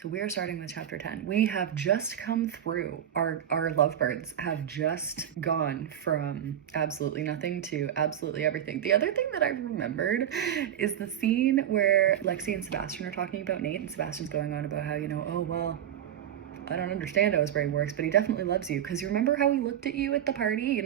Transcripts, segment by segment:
So we are starting with chapter 10. We have just come through. Our lovebirds have just gone from absolutely nothing to absolutely everything. The other thing that I remembered is the scene where Lexi and Sebastian are talking about Nate, and Sebastian's going on about how, oh, well, I don't understand how his brain works, but he definitely loves you. Because you remember how he looked at you at the party?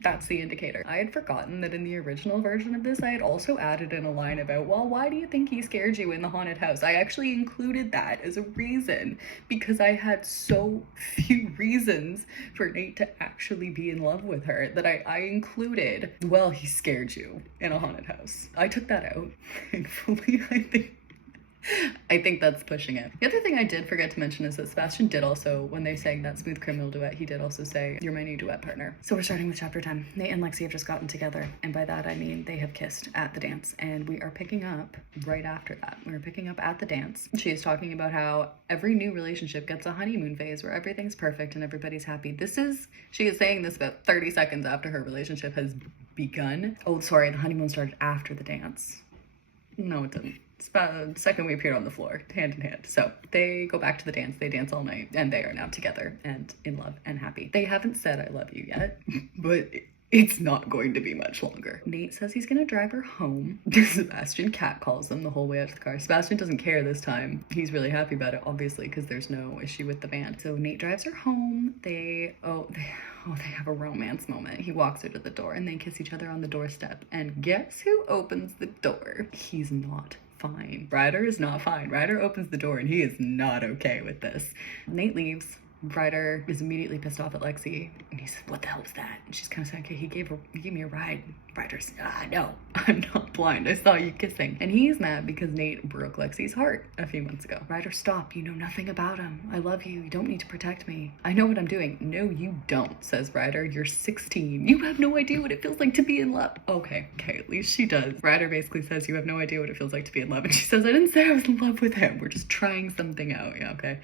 That's the indicator. I had forgotten that in the original version of this, I had also added in a line about, well, why do you think he scared you in the haunted house? I actually included that as a reason because I had so few reasons for Nate to actually be in love with her that I included, well, he scared you in a haunted house. I took that out, thankfully. I think that's pushing it. The other thing I did forget to mention is that Sebastian did also, when they sang that Smooth Criminal duet, he did also say, "You're my new duet partner." So we're starting with chapter 10. Nate and Lexi have just gotten together, and by that I mean they have kissed at the dance, and we are picking up right after that. We're picking up at the dance. She is talking about how every new relationship gets a honeymoon phase where everything's perfect and everybody's happy. She is saying this about 30 seconds after her relationship has begun. Oh, sorry, the honeymoon started after the dance. No, it didn't. It's about the second we appeared on the floor, hand in hand. So they go back to the dance, they dance all night, and they are now together and in love and happy. They haven't said I love you yet, but it's not going to be much longer. Nate says he's gonna drive her home. Sebastian catcalls them the whole way out to the car. Sebastian doesn't care this time. He's really happy about it, obviously, because there's no issue with the band. So Nate drives her home. They have a romance moment. He walks her to the door and they kiss each other on the doorstep. And guess who opens the door? He's not fine. Ryder is not fine. Ryder opens the door and he is not okay with this. Nate leaves. Ryder is immediately pissed off at Lexi and he says, "What the hell was that?" And she's kind of saying, "Okay, he gave me a ride." Ryder's, "No, I'm not blind. I saw you kissing." And he's mad because Nate broke Lexi's heart a few months ago. Ryder, stop. You know nothing about him. I love you. You don't need to protect me. I know what I'm doing. No, you don't, says Ryder. You're 16. You have no idea what it feels like to be in love. Okay, at least she does. Ryder basically says, "You have no idea what it feels like to be in love." And she says, "I didn't say I was in love with him. We're just trying something out." Yeah, okay.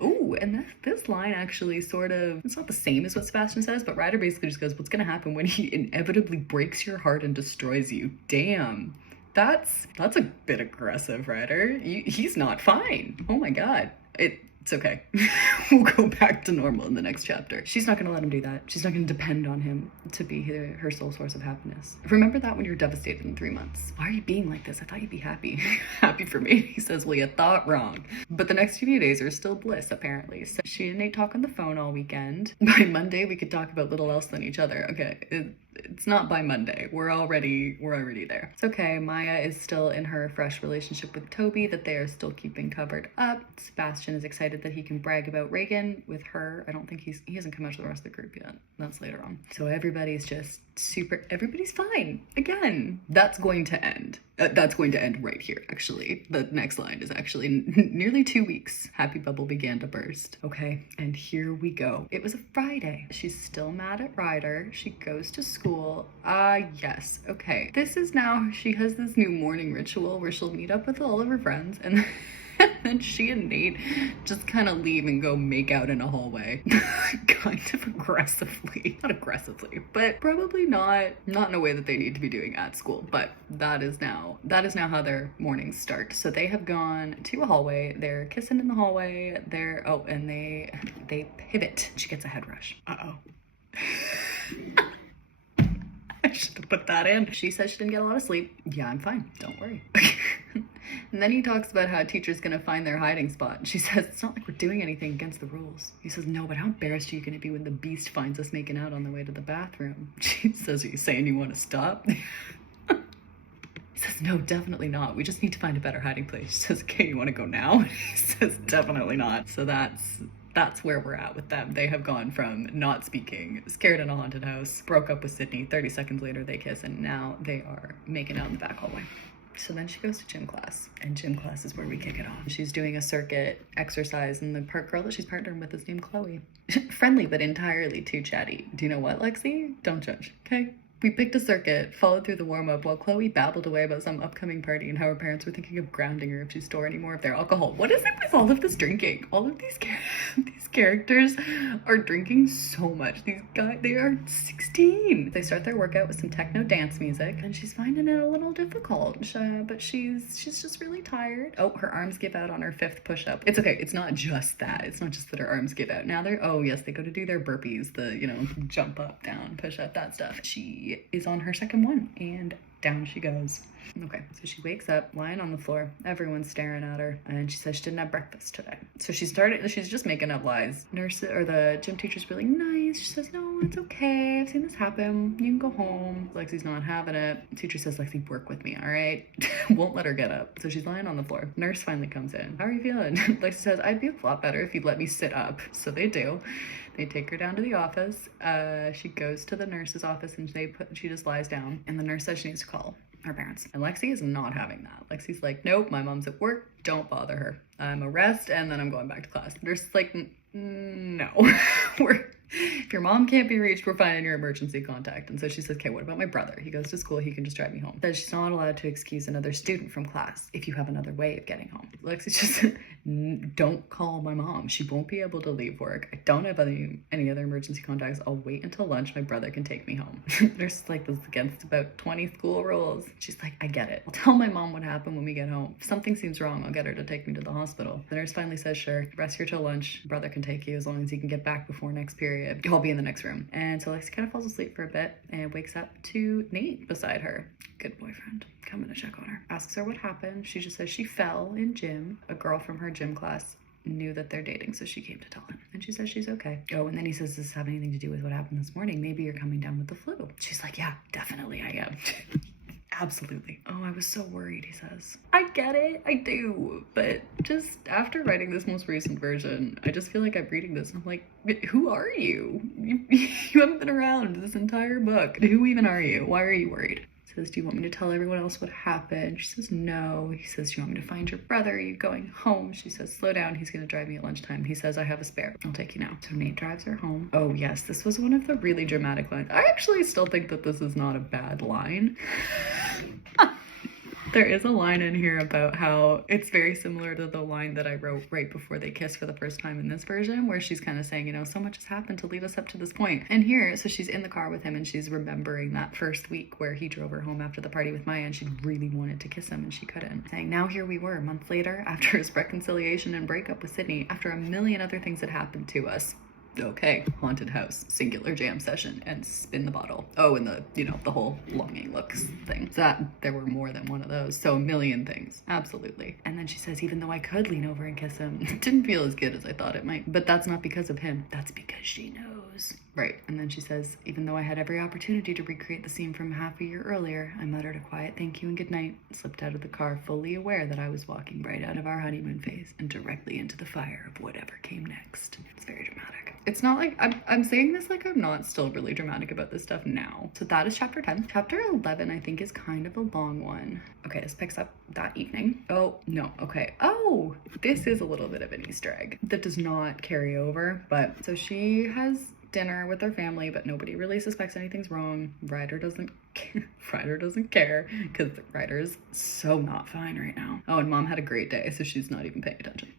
Ooh, and this line actually sort of, it's not the same as what Sebastian says, but Ryder basically just goes, "What's gonna happen when he inevitably breaks your heart and destroys you?" Damn. That's a bit aggressive, Ryder. He's not fine. Oh my god. It's okay. We'll go back to normal in the next chapter. She's not gonna let him do that. She's not gonna depend on him to be her sole source of happiness. Remember that when you're devastated in 3 months. Why are you being like this? I thought you'd be happy. Happy for me. He says, "Well, you thought wrong." But the next few days are still bliss, apparently. So she and Nate talk on the phone all weekend. By Monday, we could talk about little else than each other. Okay, it's not by Monday. We're already there. It's okay. Maya is still in her fresh relationship with Toby that they are still keeping covered up. Sebastian is excited that he can brag about Reagan with her. I don't think he hasn't come out to the rest of the group yet. That's later on. So everybody's just everybody's fine. Again, that's going to end. That's going to end right here, actually. The next line is actually nearly 2 weeks. Happy bubble began to burst. Okay, and here we go. It was a Friday. She's still mad at Ryder. She goes to school. Yes. Okay. This is now, she has this new morning ritual where she'll meet up with all of her friends and then she and Nate just kind of leave and go make out in a hallway. Kind of aggressively. Not aggressively, but probably not in a way that they need to be doing at school. But that is now how their mornings start. So they have gone to a hallway. They're kissing in the hallway. And they pivot. She gets a head rush. Uh-oh. I should have put that in. She says she didn't get a lot of sleep. Yeah, I'm fine. Don't worry. And then he talks about how a teacher's gonna find their hiding spot. She says, "It's not like we're doing anything against the rules." He says, "No, but how embarrassed are you gonna be when the beast finds us making out on the way to the bathroom?" She says, "Are you saying you want to stop?" He says, "No, definitely not. We just need to find a better hiding place." She says, "Okay, you want to go now?" He says, "Definitely not." So that's where we're at with them. They have gone from not speaking, scared in a haunted house, broke up with Sydney, 30 seconds later they kiss, and now they are making out in the back hallway. So then she goes to gym class, and gym class is where we kick it off. She's doing a circuit exercise, and the girl that she's partnering with is named Chloe. Friendly, but entirely too chatty. Do you know what, Lexi? Don't judge, okay? We picked a circuit, followed through the warm-up, while Chloe babbled away about some upcoming party and how her parents were thinking of grounding her if she stored any more of their alcohol. What is it with all of this drinking? All of these characters are drinking so much. These guys, they are 16. They start their workout with some techno dance music, and she's finding it a little difficult. But she's just really tired. Oh, her arms give out on her 5th push-up. It's okay. It's not just that. It's not just that her arms give out. Now oh yes, they go to do their burpees, the, jump up, down, push up, that stuff. She is on her 2nd one, and down she goes. Okay, so she wakes up, lying on the floor. Everyone's staring at her, and she says she didn't have breakfast today. So she's just making up lies. The gym teacher's really nice. She says, no, it's okay. I've seen this happen. You can go home. Lexi's not having it. Teacher says, Lexi, work with me, all right? Won't let her get up. So she's lying on the floor. Nurse finally comes in. How are you feeling? Lexi says, I'd be a lot better if you'd let me sit up. So they do. They take her down to the office. She goes to the nurse's office, and she just lies down. And the nurse says she needs to call her parents. And Lexi is not having that. Lexi's like, nope, my mom's at work. Don't bother her. I'm a rest, and then I'm going back to class. The nurse is like, no. If your mom can't be reached, we're finding your emergency contact. And so she says, okay, what about my brother? He goes to school. He can just drive me home. Says she's not allowed to excuse another student from class if you have another way of getting home. Lexi just don't call my mom. She won't be able to leave work. I don't have any other emergency contacts. I'll wait until lunch. My brother can take me home. Nurse is like, this is against about 20 school rules. She's like, I get it. I'll tell my mom what happened when we get home. If something seems wrong, I'll get her to take me to the hospital. The nurse finally says, sure, rest here till lunch. Brother can take you as long as he can get back before next period. I'll be in the next room. And so Lexi kind of falls asleep for a bit and wakes up to Nate beside her. Good boyfriend. Coming to check on her. Asks her what happened. She just says she fell in gym. A girl from her gym class knew that they're dating, so she came to tell him. And she says she's okay. Oh, and then he says, does this have anything to do with what happened this morning? Maybe you're coming down with the flu. She's like, yeah, definitely I am. Absolutely. Oh, I was so worried, he says. I get it, I do. But just after writing this most recent version, I just feel like I'm reading this and I'm like, who are you? You haven't been around this entire book. Who even are you? Why are you worried? Says, do you want me to tell everyone else what happened? She says, no. He says, do you want me to find your brother? Are you going home? She says, slow down. He's going to drive me at lunchtime. He says, I have a spare. I'll take you now. So Nate drives her home. Oh, yes. This was one of the really dramatic lines. I actually still think that this is not a bad line. There is a line in here about how it's very similar to the line that I wrote right before they kiss for the first time in this version, where she's kind of saying, so much has happened to lead us up to this point. And here, so she's in the car with him and she's remembering that first week where he drove her home after the party with Maya and she really wanted to kiss him and she couldn't. Saying, now here we were, months later, after his reconciliation and breakup with Sydney, after a million other things had happened to us. Okay, haunted house, singular jam session, and spin the bottle. Oh, and the whole longing looks thing. So that there were more than one of those. So a million things, absolutely. And then she says, even though I could lean over and kiss him, it didn't feel as good as I thought it might. But that's not because of him. That's because she knows. Right, and then she says, even though I had every opportunity to recreate the scene from half a year earlier, I muttered a quiet thank you and goodnight, slipped out of the car, fully aware that I was walking right out of our honeymoon phase and directly into the fire of whatever came next. It's very dramatic. It's not like, I'm saying this like I'm not still really dramatic about this stuff now. So that is chapter 10. Chapter 11, I think, is kind of a long one. Okay, this picks up that evening. Oh, no, okay. Oh, this is a little bit of an Easter egg that does not carry over, but so she has dinner with her family, but nobody really suspects anything's wrong. Ryder doesn't care because Ryder is so not fine right now. Oh, and mom had a great day, so she's not even paying attention.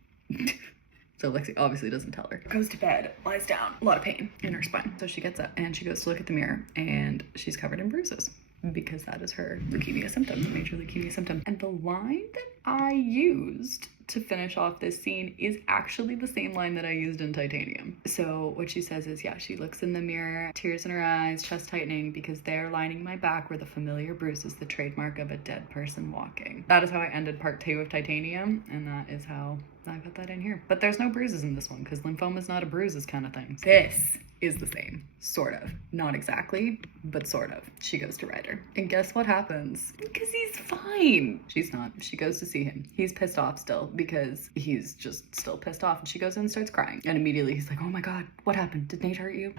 So Lexi obviously doesn't tell her. Goes to bed, lies down, a lot of pain in her spine. So she gets up and she goes to look at the mirror and she's covered in bruises because that is her leukemia symptom, the major leukemia symptom. And the line that I used to finish off this scene is actually the same line that I used in Titanium. So what she says is, yeah, she looks in the mirror, tears in her eyes, chest tightening, because there lining my back were the familiar bruises, the trademark of a dead person walking. That is how I ended part 2 of Titanium, and that is how I put that in here. But there's no bruises in this one, because lymphoma is not a bruises kind of thing. This is the same, sort of. Not exactly, but sort of. She goes to Ryder. And guess what happens? Because he's fine. She's not. She goes to see him. He's pissed off still because he's just still pissed off. And she goes in and starts crying. And immediately he's like, oh my God, what happened? Did Nate hurt you?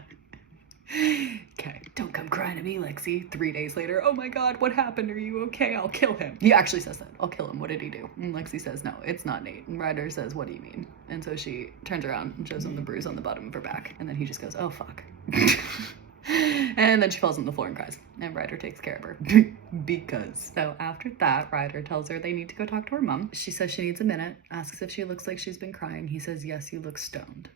Okay, don't come crying to me, Lexi. 3 days later, oh my God, what happened? Are you okay? I'll kill him. He actually says that. I'll kill him. What did he do? And Lexi says, no, it's not Nate. And Ryder says, what do you mean? And so she turns around and shows him the bruise on the bottom of her back. And then he just goes, oh, fuck. And then she falls on the floor and cries. And Ryder takes care of her. Because. So after that, Ryder tells her they need to go talk to her mom. She says she needs a minute, asks if she looks like she's been crying. He says, yes, you look stoned.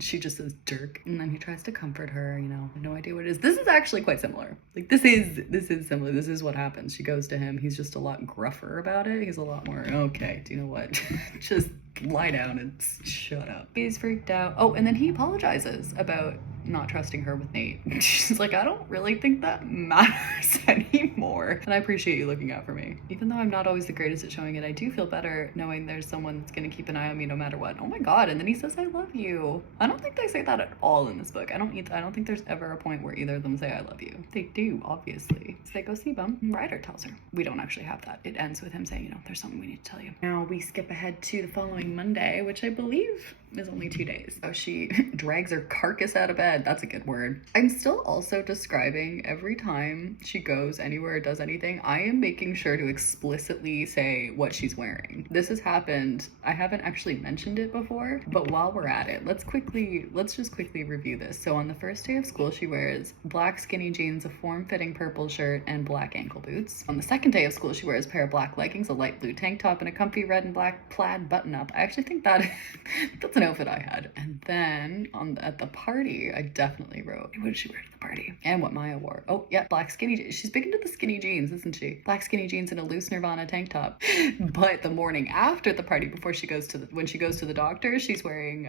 She just says, Dirk. And then he tries to comfort her, you know, no idea what it is. This is actually quite similar. Like, this is similar. This is what happens. She goes to him. He's just a lot gruffer about it. He's a lot more, okay, do you know what? Just lie down and shut up. He's freaked out. Oh, and then he apologizes about not trusting her with Nate. She's like, I don't really think that matters anymore. And I appreciate you looking out for me. Even though I'm not always the greatest at showing it, I do feel better knowing there's someone that's gonna keep an eye on me no matter what. Oh my God. And then he says, I love you. I don't think they say that at all in this book. I don't think there's ever a point where either of them say I love you. They do, obviously. So they go see Bum. Ryder tells her. We don't actually have that. It ends with him saying, you know, there's something we need to tell you. Now we skip ahead to the following Monday, which I believe is only 2 days. So she drags her carcass out of bed. That's a good word. I'm still also describing every time she goes anywhere or does anything, I am making sure to explicitly say what she's wearing. This has happened. I haven't actually mentioned it before, but while we're at it, let's just quickly review this. So on the first day of school, she wears black skinny jeans, a form-fitting purple shirt, and black ankle boots. On the second day of school, she wears a pair of black leggings, a light blue tank top, and a comfy red and black plaid button-up. I actually think that's an outfit I had. And then at the party, I definitely wrote, what did she wear to the party? And what Maya wore. Oh yeah, black skinny jeans. She's big into the skinny jeans, isn't she? Black skinny jeans and a loose Nirvana tank top. But the morning after the party, before she goes to when she goes to the doctor, she's wearing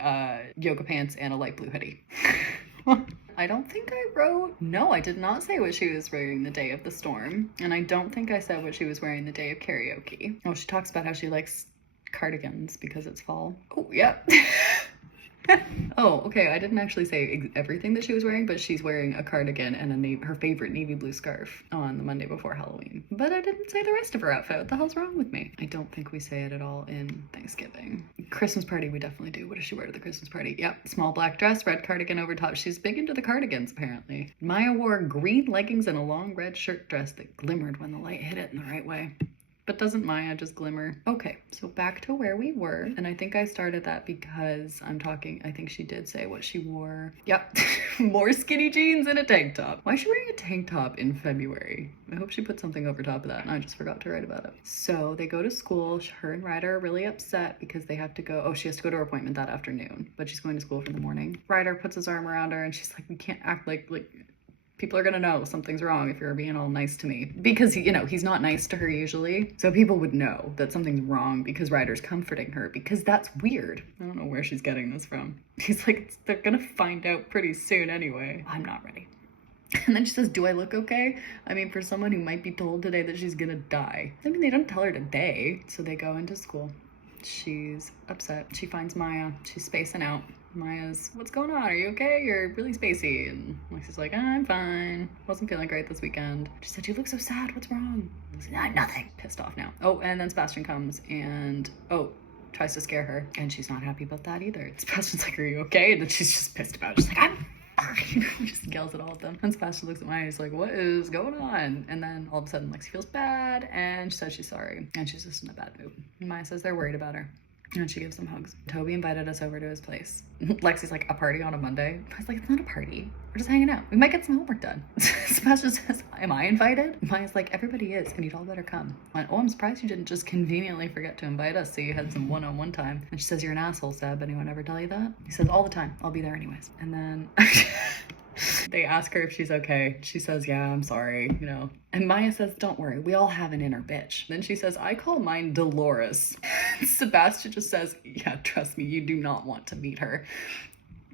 yoga pants and a light blue hoodie. I don't think I wrote, no, I did not say what she was wearing the day of the storm. And I don't think I said what she was wearing the day of karaoke. Oh, she talks about how she likes cardigans because it's fall. Oh, yeah. Oh, okay, I didn't actually say everything that she was wearing, but she's wearing a cardigan and her favorite navy blue scarf on the Monday before Halloween. But I didn't say the rest of her outfit. What the hell's wrong with me? I don't think we say it at all in Thanksgiving. Christmas party, we definitely do. What does she wear to the Christmas party? Yep, small black dress, red cardigan over top. She's big into the cardigans, apparently. Maya wore green leggings and a long red shirt dress that glimmered when the light hit it in the right way. But doesn't Maya just glimmer? Okay, so back to where we were. And I think I started that because I think she did say what she wore. Yep, more skinny jeans and a tank top. Why is she wearing a tank top in February? I hope she put something over top of that and I just forgot to write about it. So they go to school. Her and Ryder are really upset because they have to go. Oh, she has to go to her appointment that afternoon, but she's going to school for the morning. Ryder puts his arm around her and she's like, we can't act like people are gonna know something's wrong if you're being all nice to me. Because, you know, he's not nice to her usually. So people would know that something's wrong because Ryder's comforting her, because that's weird. I don't know where she's getting this from. He's like, they're gonna find out pretty soon anyway. I'm not ready. And then she says, do I look okay? I mean, for someone who might be told today that she's gonna die. I mean, they don't tell her today. So they go into school. She's upset. She finds Maya. She's spacing out. Maya's, what's going on? Are you okay? You're really spacey. And Lexi's like, I'm fine. Wasn't feeling great this weekend. She said, you look so sad. What's wrong? I said, nothing. Pissed off now. Oh, and then Sebastian comes and, tries to scare her. And she's not happy about that either. Sebastian's like, are you okay? And then she's just pissed about it. She's like, I'm fine. Just yells at all of them. And Sebastian looks at Maya. He's like, what is going on? And then all of a sudden, Lexi feels bad. And she says she's sorry. And she's just in a bad mood. And Maya says they're worried about her. And she gives them hugs. Toby invited us over to his place. Lexi's like, a party on a Monday? I was like, it's not a party. We're just hanging out. We might get some homework done. Sebastian says, am I invited? Maya's like, everybody is, and you'd all better come. I went, oh, I'm surprised you didn't just conveniently forget to invite us so you had some one-on-one time. And she says, you're an asshole, Seb. Anyone ever tell you that? He says, all the time. I'll be there anyways. And then they ask her if she's okay. She says, yeah, I'm sorry, you know. And Maya says, don't worry, we all have an inner bitch. Then she says, I call mine Dolores. Sebastian just says, yeah, trust me, you do not want to meet her.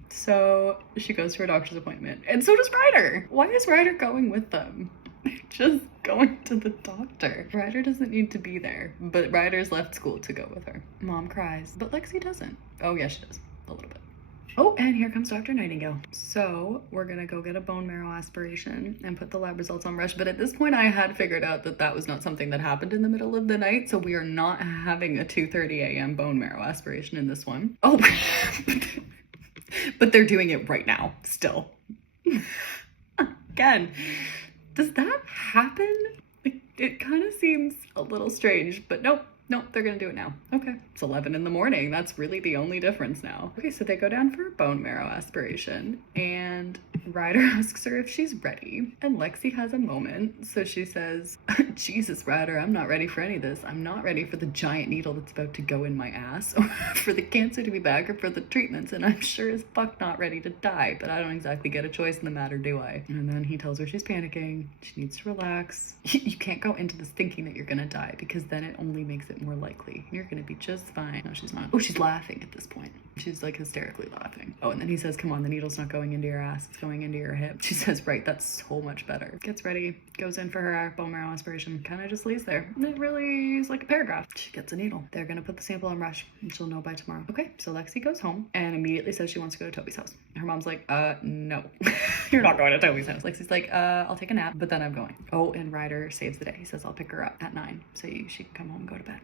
So she goes to her doctor's appointment. And so does Ryder. Why is Ryder going with them? Just going to the doctor. Ryder doesn't need to be there, but Ryder's left school to go with her. Mom cries, but Lexi doesn't. Oh yeah, she does, a little bit. Oh, and here comes Dr. Nightingale. So we're gonna go get a bone marrow aspiration and put the lab results on Rush. But at this point, I had figured out that that was not something that happened in the middle of the night. So we are not having a 2:30 a.m. bone marrow aspiration in this one. Oh, but they're doing it right now, still. Again, does that happen? It kind of seems a little strange, but nope. Nope, they're gonna do it now. Okay, it's 11 in the morning. That's really the only difference now. Okay, so they go down for a bone marrow aspiration, and Ryder asks her if she's ready, and Lexi has a moment. So she says, Jesus, Ryder, I'm not ready for any of this. I'm not ready for the giant needle that's about to go in my ass, or for the cancer to be back, or for the treatments, and I'm sure as fuck not ready to die, but I don't exactly get a choice in the matter, do I? And then he tells her she's panicking, she needs to relax. You can't go into this thinking that you're gonna die, because then it only makes it more likely. You're gonna be just fine. No, she's not. Oh, she's laughing at this point. She's like hysterically laughing. Oh, and then he says, come on, the needle's not going into your ass, it's going into your hip. She says, right, that's so much better. Gets ready, goes in for her bone marrow aspiration, kind of just lays there. It really is like a paragraph. She gets a needle. They're gonna put the sample on Rush, and she'll know by tomorrow. Okay, so Lexi goes home and immediately says she wants to go to Toby's house. Her mom's like, no, you're not going to Toby's house. Lexi's like, I'll take a nap, but then I'm going. Oh, and Ryder saves the day. He says, I'll pick her up at 9 so she can come home and go to bed.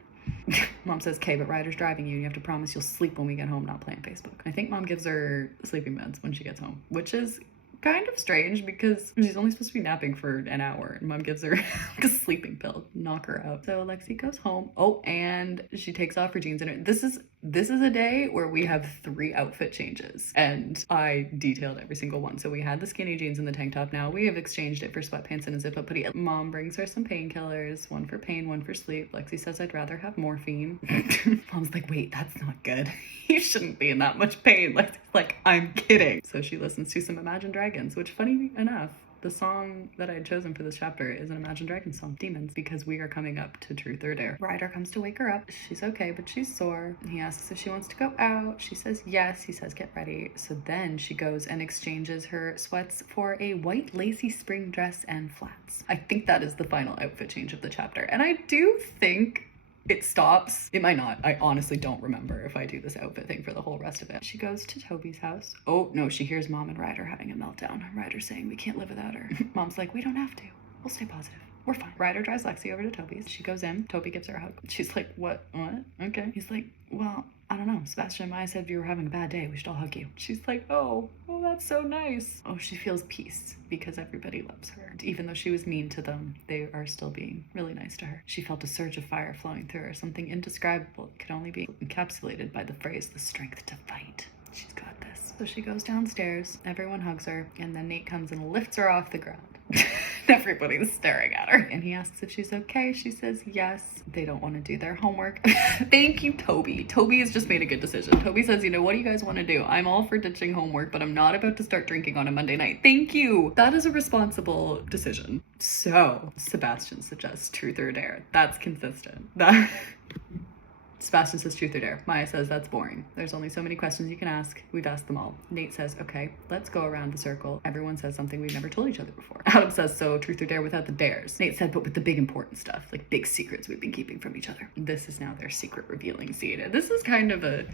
Mom says, okay, but Ryder's driving you. You have to promise you'll sleep when we get home, not play on Facebook. I think Mom gives her sleeping meds when she gets home, which is kind of strange because she's only supposed to be napping for an hour and Mom gives her like a sleeping pill, knock her out. So Lexi goes home. Oh, and she takes off her jeans, and this is a day where we have 3 outfit changes, and I detailed every single one. So we had the skinny jeans and the tank top. Now we have exchanged it for sweatpants and a zip-up hoodie. Mom brings her some painkillers, one for pain, one for sleep. Lexi says, I'd rather have morphine. Mom's like, wait, that's not good. You shouldn't be in that much pain. Lexi's like, I'm kidding. So she listens to some Imagine Dragons, which, funny enough, the song that I had chosen for this chapter is an Imagine Dragons song, Demons, because we are coming up to Truth or Dare. Ryder comes to wake her up. She's okay, but she's sore. He asks if she wants to go out. She says yes. He says, get ready. So then she goes and exchanges her sweats for a white lacy spring dress and flats. I think that is the final outfit change of the chapter. And I do think it stops. It might not. I honestly don't remember if I do this outfit thing for the whole rest of it. She goes to Toby's house. Oh, no, she hears Mom and Ryder having a meltdown. Ryder's saying we can't live without her. Mom's like, we don't have to. We'll stay positive. We're fine. Ryder drives Lexi over to Toby's. She goes in. Toby gives her a hug. She's like, what? Okay. He's like, well, I don't know. Sebastian and Maya said if you were having a bad day, we should all hug you. She's like, oh, that's so nice. Oh, she feels peace because everybody loves her. Even though she was mean to them, they are still being really nice to her. She felt a surge of fire flowing through her, something indescribable that could only be encapsulated by the phrase, the strength to fight. She's got this. So she goes downstairs, everyone hugs her, and then Nate comes and lifts her off the ground. Everybody's staring at her. And he asks if she's okay. She says yes. They don't want to do their homework. Thank you, Toby. Toby has just made a good decision. Toby says, you know, what do you guys want to do? I'm all for ditching homework, but I'm not about to start drinking on a Monday night. Thank you. That is a responsible decision. So Sebastian suggests Truth or Dare. That's consistent. Sebastian says Truth or Dare. Maya says that's boring. There's only so many questions you can ask. We've asked them all. Nate says, okay, let's go around the circle. Everyone says something we've never told each other before. Adam says, so Truth or Dare without the dares. Nate said, but with the big important stuff, like big secrets we've been keeping from each other. This is now their secret revealing scene. This is kind of I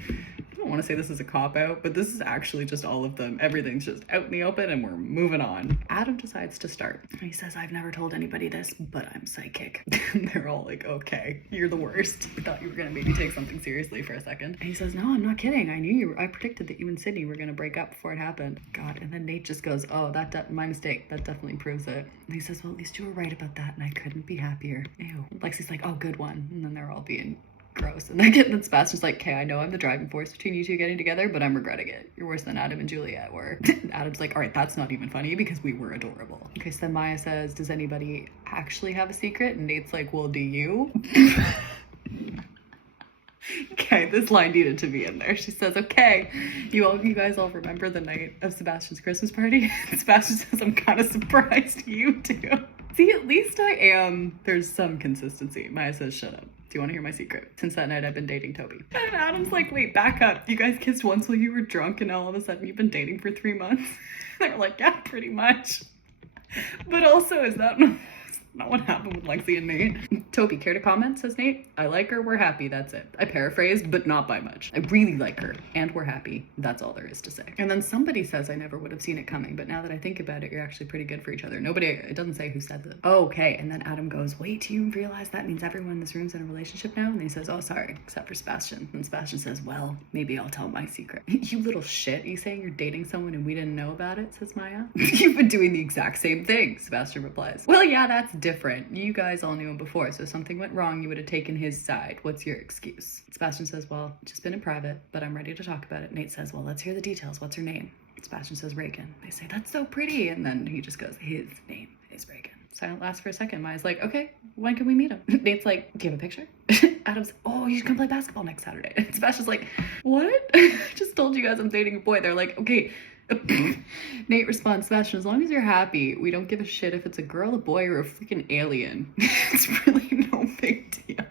don't want to say this is a cop-out, but this is actually just all of them. Everything's just out in the open and we're moving on. Adam decides to start. He says, I've never told anybody this, but I'm psychic. And they're all like, okay, you're the worst. I thought you were gonna maybe take something seriously for a second. And he says, no, I'm not kidding. I predicted that you and Sydney were gonna break up before it happened. God. And then Nate just goes, oh, my mistake. That definitely proves it. And he says, well, at least you were right about that and I couldn't be happier. Ew. Lexi's like, oh, good one. And then they're all being gross. And then Sebastian's like, okay, I know I'm the driving force between you two getting together, but I'm regretting it. You're worse than Adam and Juliet were. Adam's like, all right, that's not even funny because we were adorable. Okay, so then Maya says, does anybody actually have a secret? And Nate's like, well, do you? Okay, this line needed to be in there. She says, okay, you guys all remember the night of Sebastian's Christmas party? Sebastian says, I'm kind of surprised you do. See, at least I am. There's some consistency. Maya says, shut up. Do you want to hear my secret? Since that night, I've been dating Toby. And Adam's like, wait, back up. You guys kissed once while you were drunk and now all of a sudden you've been dating for 3 months? They were like, yeah, pretty much. But also, is that not what happened with Lexi and Nate? Toby, care to comment? Says Nate. I like her. We're happy. That's it. I paraphrased, but not by much. I really like her and we're happy. That's all there is to say. And then somebody says, I never would have seen it coming, but now that I think about it, you're actually pretty good for each other. It doesn't say who said that. Oh, okay. And then Adam goes, wait, do you realize that means everyone in this room's in a relationship now? And he says, oh, sorry, except for Sebastian. And Sebastian says, well, maybe I'll tell my secret. You little shit. Are you saying you're dating someone and we didn't know about it? Says Maya. You've been doing the exact same thing, Sebastian replies. Well, yeah, that's different. You guys all knew him before, so if something went wrong, you would have taken his side. What's your excuse? Sebastian says, well, just been in private, but I'm ready to talk about it. Nate says, well, let's hear the details. What's her name? Sebastian says, Reagan. They say, that's so pretty. And then he just goes, his name is Reagan. Silent lasts for a second. Maya's like, okay, when can we meet him? Nate's like, do you have a picture? Adam's, oh, you should come play basketball next Saturday. And Sebastian's like, what? I just told you guys I'm dating a boy. They're like, okay. Nate responds, Sebastian, as long as you're happy, we don't give a shit if it's a girl, a boy, or a freaking alien. It's really no big deal.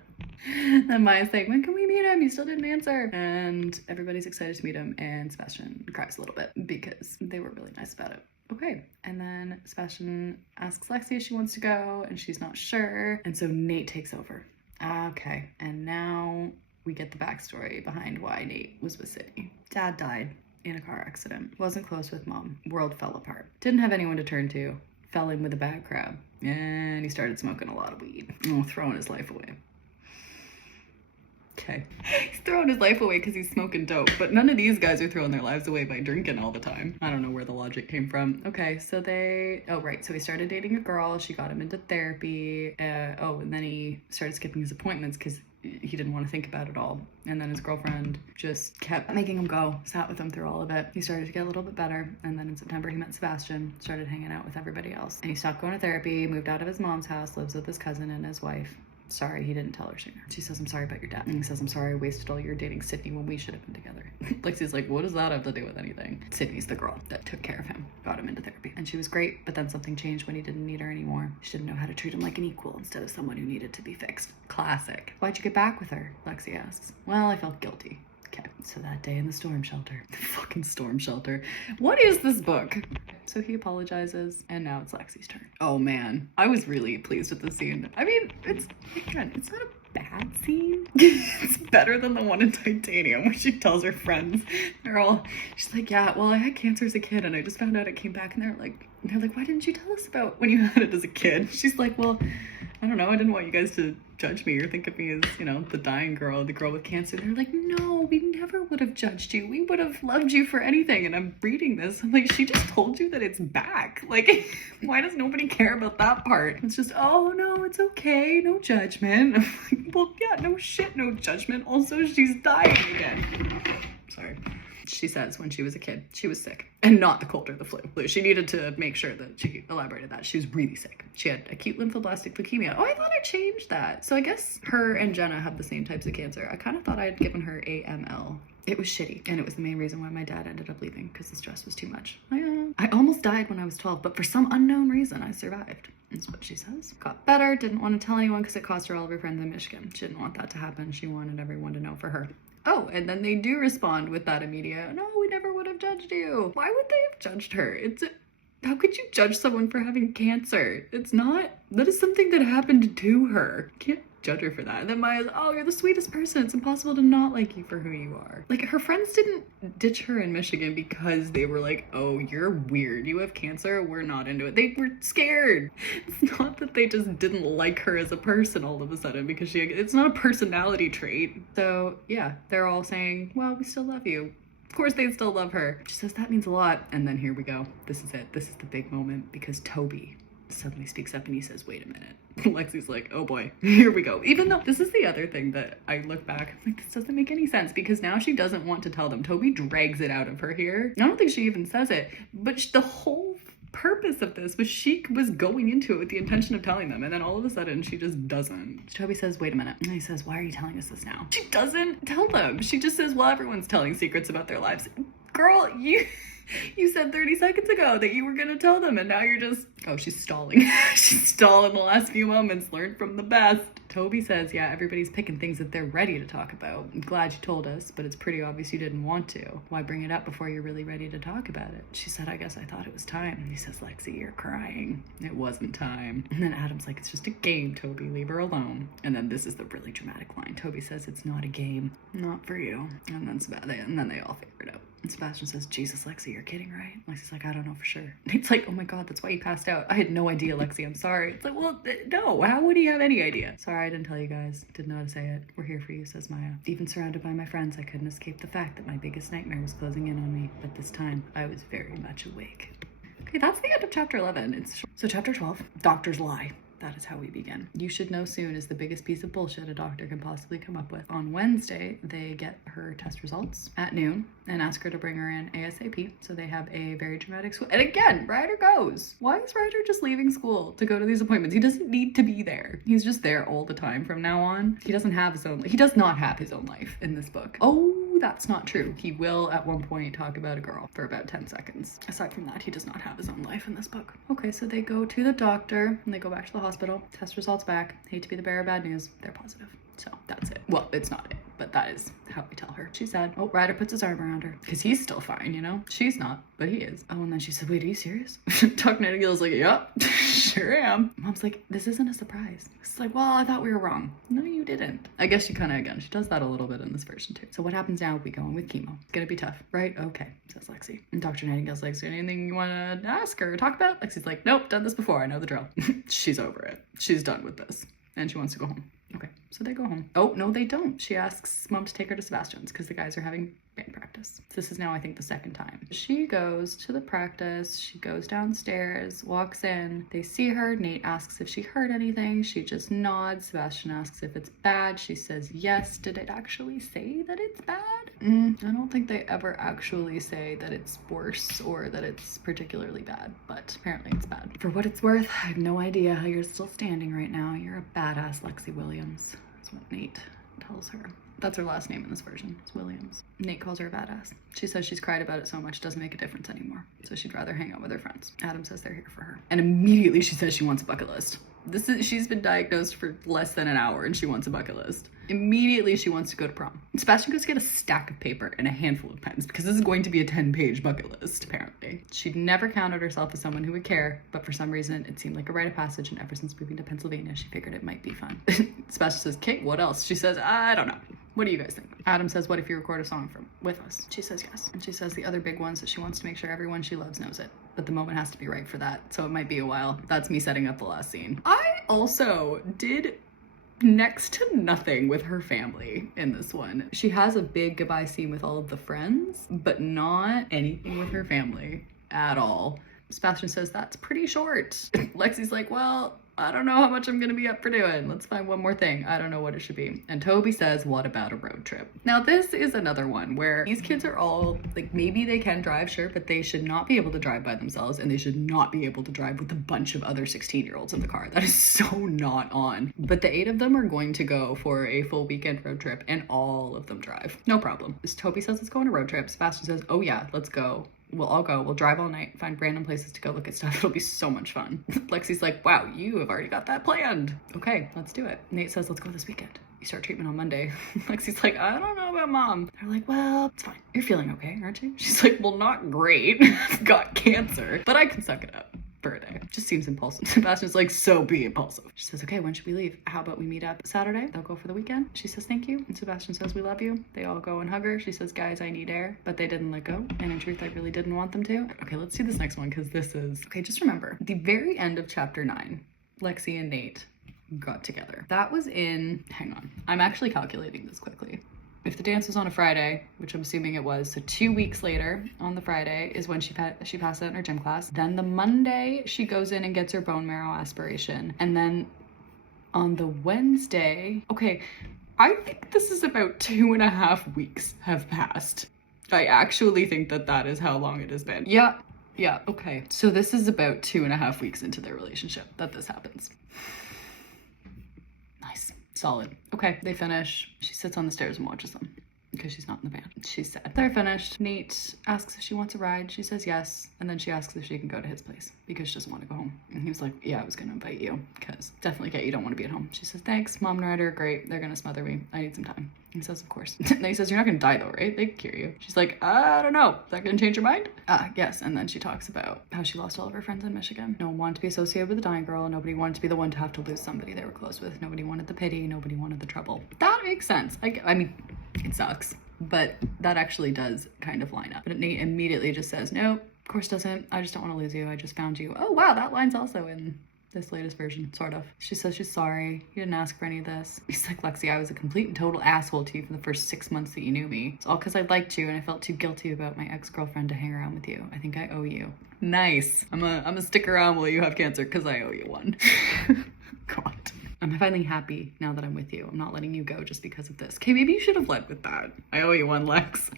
And Maya's like, when can we meet him? He still didn't answer. And everybody's excited to meet him, and Sebastian cries a little bit because they were really nice about it. Okay, and then Sebastian asks Lexi if she wants to go, and she's not sure. And so Nate takes over. Okay, and now we get the backstory behind why Nate was with Sydney. Dad died in a car accident. Wasn't close with mom. World fell apart. Didn't have anyone to turn to. Fell in with a bad crowd. And he started smoking a lot of weed. Oh, throwing his life away. Okay. He's throwing his life away because he's smoking dope, but none of these guys are throwing their lives away by drinking all the time. I don't know where the logic came from. Okay, so so he started dating a girl. She got him into therapy. And then he started skipping his appointments because he didn't want to think about it all. And then his girlfriend just kept making him go, sat with him through all of it. He started to get a little bit better. And then in September, he met Sebastian, started hanging out with everybody else. And he stopped going to therapy, moved out of his mom's house, lives with his cousin and his wife. Sorry, he didn't tell her sooner. She says, I'm sorry about your dad. And he says, I'm sorry I wasted all your dating Sydney when we should have been together. Lexi's like, what does that have to do with anything? Sydney's the girl that took care of him, got him into therapy. And she was great, but then something changed when he didn't need her anymore. She didn't know how to treat him like an equal instead of someone who needed to be fixed. Classic. Why'd you get back with her? Lexi asks. Well, I felt guilty. Okay, so that day in the storm shelter. The fucking storm shelter. What is this book? So he apologizes, and now it's Lexi's turn. Oh man, I was really pleased with the scene. I mean, it's not a bad scene. It's better than the one in Titanium where she tells her friends. She's like, yeah, well, I had cancer as a kid, and I just found out it came back, and they're like, why didn't you tell us about when you had it as a kid? She's like, well, I don't know, I didn't want you guys to judge me or think of me as, the dying girl, the girl with cancer. They're like, no, we never would have judged you. We would have loved you for anything. And I'm reading this. I'm like, she just told you that it's back. Like, why does nobody care about that part? It's just, oh no, it's okay. No judgment. I'm like, well, yeah, no shit, no judgment. Also, she's dying again. Sorry. She says when she was a kid, she was sick. And not the cold or the flu. She needed to make sure that she elaborated that. She was really sick. She had acute lymphoblastic leukemia. Oh, I thought I changed that. So I guess her and Jenna have the same types of cancer. I kind of thought I had given her AML. It was shitty. And it was the main reason why my dad ended up leaving, because the stress was too much. I almost died when I was 12, but for some unknown reason, I survived. That's what she says. Got better, didn't want to tell anyone because it cost her all of her friends in Michigan. She didn't want that to happen. She wanted everyone to know for her. Oh, and then they do respond with that immediate, no, we never would have judged you. Why would they have judged her? How could you judge someone for having cancer? That is something that happened to her. You can't judge her for that. And then Maya's, oh, you're the sweetest person. It's impossible to not like you for who you are. Like, her friends didn't ditch her in Michigan because they were like, oh, you're weird. You have cancer. We're not into it. They were scared. It's not that they just didn't like her as a person all of a sudden because it's not a personality trait. So yeah, they're all saying, well, we still love you. Of course they still love her. She says that means a lot. And then here we go. This is it. This is the big moment because Toby suddenly speaks up and he says, wait a minute. Lexi's like, oh boy, here we go. Even though this is the other thing that I look back, I'm like, this doesn't make any sense because now she doesn't want to tell them. Toby drags it out of her here. I don't think she even says it, but the whole purpose of this was she was going into it with the intention of telling them, and then all of a sudden she just doesn't. Toby says, wait a minute. And he says, why are you telling us this now? She doesn't tell them. She just says, well, everyone's telling secrets about their lives. Girl, you said 30 seconds ago that you were gonna tell them, and now you're just, oh, she's stalling. She's stalling the last few moments. Learn from the best. Toby says, yeah, everybody's picking things that they're ready to talk about. I'm glad you told us, but it's pretty obvious you didn't want to. Why bring it up before you're really ready to talk about it? She said, I guess I thought it was time. And he says, Lexi, you're crying. It wasn't time. And then Adam's like, it's just a game, Toby. Leave her alone. And then this is the really dramatic line. Toby says, it's not a game. Not for you. And then they all figure it out. And Sebastian says, Jesus, Lexi, you're kidding, right? Lexi's like, I don't know for sure. Nate's like, oh my God, that's why he passed out. I had no idea, Lexi, I'm sorry. It's like, well, no, how would he have any idea? Sorry, I didn't tell you guys. Didn't know how to say it. We're here for you, says Maya. Even surrounded by my friends, I couldn't escape the fact that my biggest nightmare was closing in on me. But this time, I was very much awake. Okay, that's the end of chapter 11. So chapter 12, doctors lie. that is how we begin. You should know soon is the biggest piece of bullshit a doctor can possibly come up with. On Wednesday, they get her test results at noon and ask her to bring her in ASAP. So they have a very dramatic school. And again, Ryder goes. Why is Ryder just leaving school to go to these appointments? He doesn't need to be there. He's just there all the time from now on. He does not have his own life in this book. Oh, that's not true. He will at one point talk about a girl for about 10 seconds. Aside from that, he does not have his own life in this book. Okay, so they go to the doctor and they go back to the hospital. Test results back. Hate to be the bearer of bad news. They're positive. So that's it. Well, it's not it, but that is how we tell her. She's sad. Oh, Ryder puts his arm around her because he's still fine, you know? She's not, but he is. Oh, and then she said, wait, are you serious? Dr. Nightingale's like, yep, sure am. Mom's like, this isn't a surprise. It's like, well, I thought we were wrong. No, you didn't. I guess she she does that a little bit in this version too. So what happens now? We go in with chemo. It's gonna be tough, right? Okay, says Lexi. And Dr. Nightingale's like, is there anything you want to ask or talk about? Lexi's like, nope, done this before. I know the drill. She's over it. She's done with this. And she wants to go home. Okay, so they go home. Oh, no, they don't. She asks Mom to take her to Sebastian's because the guys are having band practice. This is now, I think, the second time. She goes to the practice. She goes downstairs, walks in. They see her. Nate asks if she heard anything. She just nods. Sebastian asks if it's bad. She says yes. Did it actually say that it's bad? I don't think they ever actually say that it's worse or that it's particularly bad, but apparently it's bad. For what it's worth, I have no idea how you're still standing right now. You're a badass, Lexi Williams. That's what Nate tells her. That's her last name in this version. It's Williams. Nate calls her a badass. She says she's cried about it so much it doesn't make a difference anymore. So she'd rather hang out with her friends. Adam says they're here for her. And immediately she says she wants a bucket list. She's been diagnosed for less than an hour and she wants a bucket list. Immediately she wants to go to prom. Sebastian goes to get a stack of paper and a handful of pens because this is going to be a 10-page bucket list, apparently. She'd never counted herself as someone who would care, but for some reason it seemed like a rite of passage, and ever since moving to Pennsylvania, she figured it might be fun. Sebastian says, Kate, what else? She says, I don't know. What do you guys think? Adam says, what if you record a song with us? She says yes. And she says the other big ones that she wants to make sure everyone she loves knows it. But the moment has to be right for that. So it might be a while. That's me setting up the last scene. I also did next to nothing with her family in this one. She has a big goodbye scene with all of the friends, but not anything with her family at all. Sebastian says that's pretty short. Lexi's like, well, I don't know how much I'm gonna be up for doing. Let's find one more thing. I don't know what it should be. And Toby says, what about a road trip? Now this is another one where these kids are all like, maybe they can drive, sure, but they should not be able to drive by themselves, and they should not be able to drive with a bunch of other 16-year-olds in the car. That is so not on. But the 8 of them are going to go for a full weekend road trip, and all of them drive. No problem. As Toby says let's go on a road trip, Sebastian says, oh yeah, let's go. We'll all go. We'll drive all night, find random places to go look at stuff. It'll be so much fun. Lexi's like, wow, you have already got that planned. Okay, let's do it. Nate says, let's go this weekend. You start treatment on Monday. Lexi's like, I don't know about Mom. They're like, well, it's fine. You're feeling okay, aren't you? She's like, well, not great. I've got cancer, but I can suck it up for a day. Just seems impulsive. Sebastian's like, so be impulsive. She says, okay, when should we leave? How about we meet up Saturday? They'll go for the weekend. She says, thank you. And Sebastian says, we love you. They all go and hug her. She says, guys, I need air. But they didn't let go. And in truth, I really didn't want them to. Okay, let's do this next one because this is... Okay, just remember, the very end of chapter 9, Lexi and Nate got together. That was in... Hang on. I'm actually calculating this quickly. If the dance was on a Friday, which I'm assuming it was, so 2 weeks later on the Friday is when she passed out in her gym class. Then the Monday, she goes in and gets her bone marrow aspiration. And then on the Wednesday, okay, I think this is about 2.5 weeks have passed. I actually think that that is how long it has been. Yeah, okay. So this is about 2.5 weeks into their relationship that this happens. Nice. Solid. Okay, they finish. She sits on the stairs and watches them because she's not in the band. She's sad. They're finished. Nate asks if she wants a ride. She says yes. And then she asks if she can go to his place because she doesn't want to go home. And he was like, yeah, I was going to invite you because definitely get you don't want to be at home. She says, thanks. Mom and Ryder are great. They're going to smother me. I need some time. He says, of course. And then he says, you're not going to die though, right? They can cure you. She's like, I don't know. Is that going to change your mind? Yes. And then she talks about how she lost all of her friends in Michigan. No one wanted to be associated with a dying girl. Nobody wanted to be the one to have to lose somebody they were close with. Nobody wanted the pity. Nobody wanted the trouble. That makes sense. I mean, it sucks, but that actually does kind of line up. But Nate immediately just says, nope, of course doesn't. I just don't want to lose you. I just found you. Oh, wow. That line's also in this latest version, sort of. She says she's sorry. You didn't ask for any of this. He's like, Lexi, I was a complete and total asshole to you for the first 6 months that you knew me. It's all because I liked you and I felt too guilty about my ex-girlfriend to hang around with you. I think I owe you. Nice. I'm a stick around while you have cancer because I owe you one. God. I'm finally happy now that I'm with you. I'm not letting you go just because of this. Okay, maybe you should have led with that. I owe you one, Lex.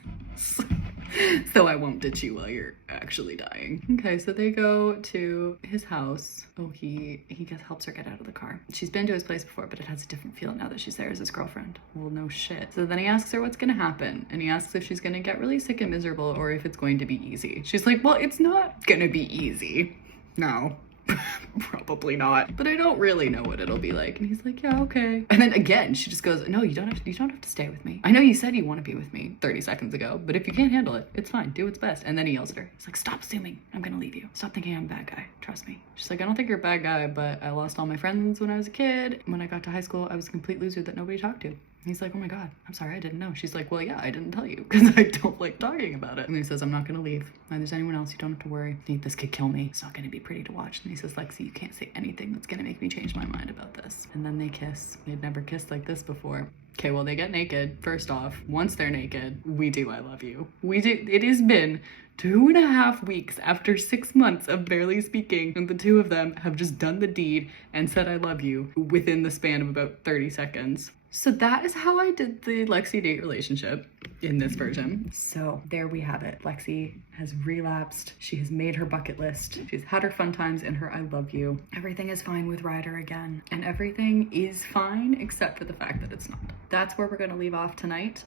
So I won't ditch you while you're actually dying. Okay, so they go to his house. Oh, he helps her get out of the car. She's been to his place before, but it has a different feel now that she's there as his girlfriend. Well, no shit. So then he asks her what's gonna happen, and he asks if she's gonna get really sick and miserable or if it's going to be easy. She's like, well, it's not gonna be easy. No. Probably not, but I don't really know what it'll be like. And he's like, yeah, okay. And then again, she just goes, no, you don't have to stay with me. I know you said you want to be with me 30 seconds ago, but if you can't handle it, it's fine. Do what's best. And then he yells at her. He's like, stop assuming I'm gonna leave you. Stop thinking I'm a bad guy. Trust me. She's like, I don't think you're a bad guy, but I lost all my friends when I was a kid. When I got to high school, I was a complete loser that nobody talked to. He's like, oh my God, I'm sorry, I didn't know. She's like, well, yeah, I didn't tell you because I don't like talking about it. And he says, I'm not gonna leave. Neither's anyone else. You don't have to worry. This could kill me. It's not gonna be pretty to watch. And he says, Lexi, you can't say anything that's gonna make me change my mind about this. And then they kiss. They'd never kissed like this before. Okay, well, they get naked. First off, once they're naked, we do I love you. We do. It has been 2.5 weeks after 6 months of barely speaking, and the two of them have just done the deed and said I love you within the span of about 30 seconds. So that is how I did the Lexi date relationship in this version. So there we have it. Lexi has relapsed. She has made her bucket list. She's had her fun times in her I love you. Everything is fine with Ryder again. And everything is fine except for the fact that it's not. That's where we're going to leave off tonight.